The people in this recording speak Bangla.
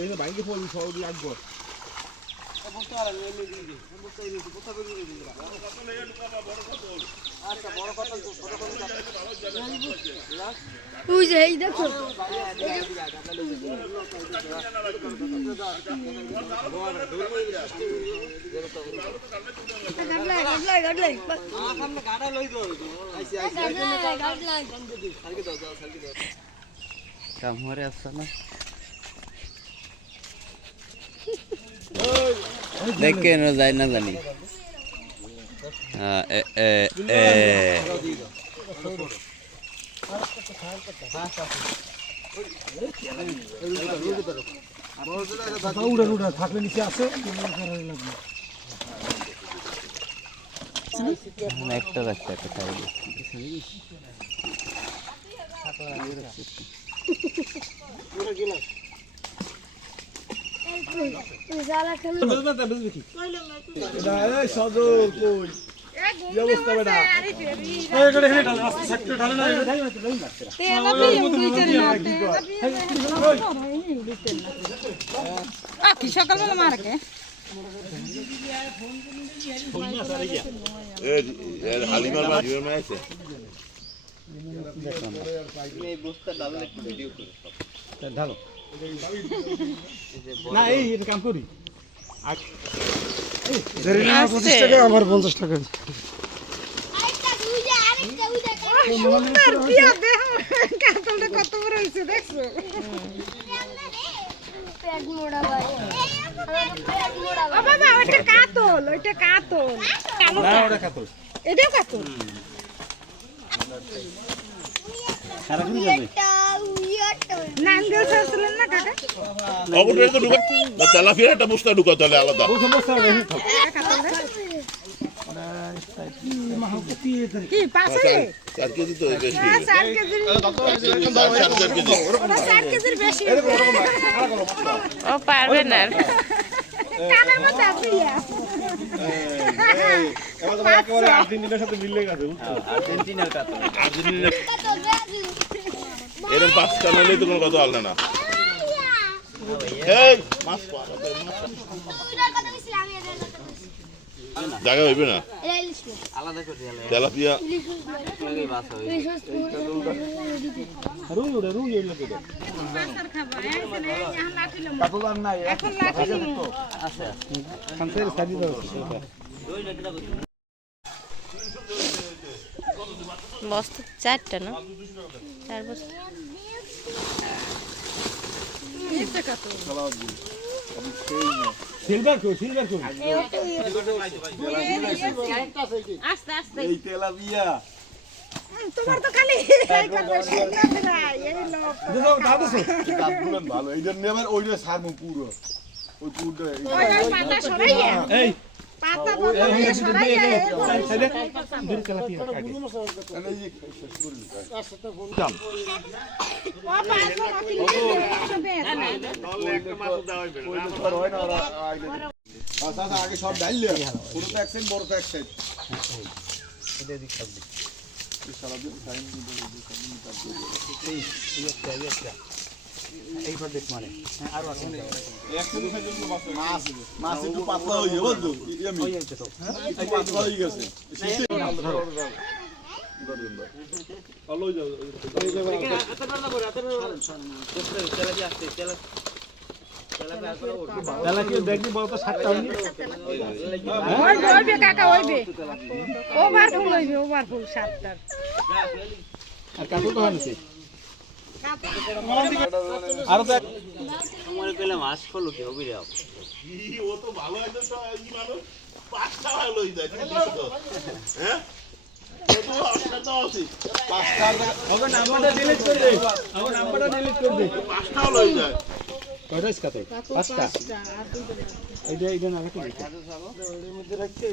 এই যে বাইকে ফোন সব একবার দেখো কামরে আসছে না দেখে না যায় না জানি থাকলে নিচে আছে একটা রাখছে একটা সাইডে সকালবেলা মারাকে হালিমার বাড়ির মা আছে ঢালো না এই কাম করি 25 টাকা আমার 50 টাকা কত বড় হয়েছে দেখছো বাবা ওইটা কাতল এটাও কাতল নাঙ্গল ছাড়ছিলেন না কাকা অবশ্যই তো ঢুকা তেলাপিয়া একটা বস্তা ঢুকা তাহলে আলাদা কি 5 4 কেজি তো বেশি 4 কেজি 4 কেজির বেশি ও পারবে না কানের মধ্যে আপিয়া একেবারে আর্জেন্টিনার সাথে মিলে গেছে আর্জেন্টিনার কাতল এরকম 5টা নিলে তো কোনো কথা হল না এই মাছ পাওয়া জায়গা হইবে না আলাদা করে তেলাপিয়া বস্তা 4টা না 4 বস্তা সিলভার কো আস্তে আস্তে এই তেলাপিয়া তোমার তো খালি ভালো এই জন্য আবার ওইটা সারবো পুরো ওই পুরোটা পাতা সরাইয়া এই পাতা বন্ধ সরাইয়া আগে সব ডাইলে ছোট তো এক সাইড বড় তো এক সাইড এইবার দেখ মানে আরো আছে মাছ একটু পাতলা হয়ে যাবে তো একটু পাতলা হয়ে গেছে দেখবি বলতো 7টা হয়নি ওইবে কাকা ওইবে ওভারফুল হইবে ওভারফুল 7টার আর কাকু তো হয়েছে আরো তো আমার কইলাম মাছ ফলো কি হবে রে ও তো ভালো একদম ই মানুষ 5টা ভালো হই যায় হ্যাঁ তো আসলে তো আছে 5টা ওকে নাম্বারটা ডিলিট করে দে ওকে নাম্বারটা ডিলিট করে দে 5টা ভালো হই যায় কয়টা ইসকাতে 5টা এইটা না রাখি এর মধ্যে রাখছি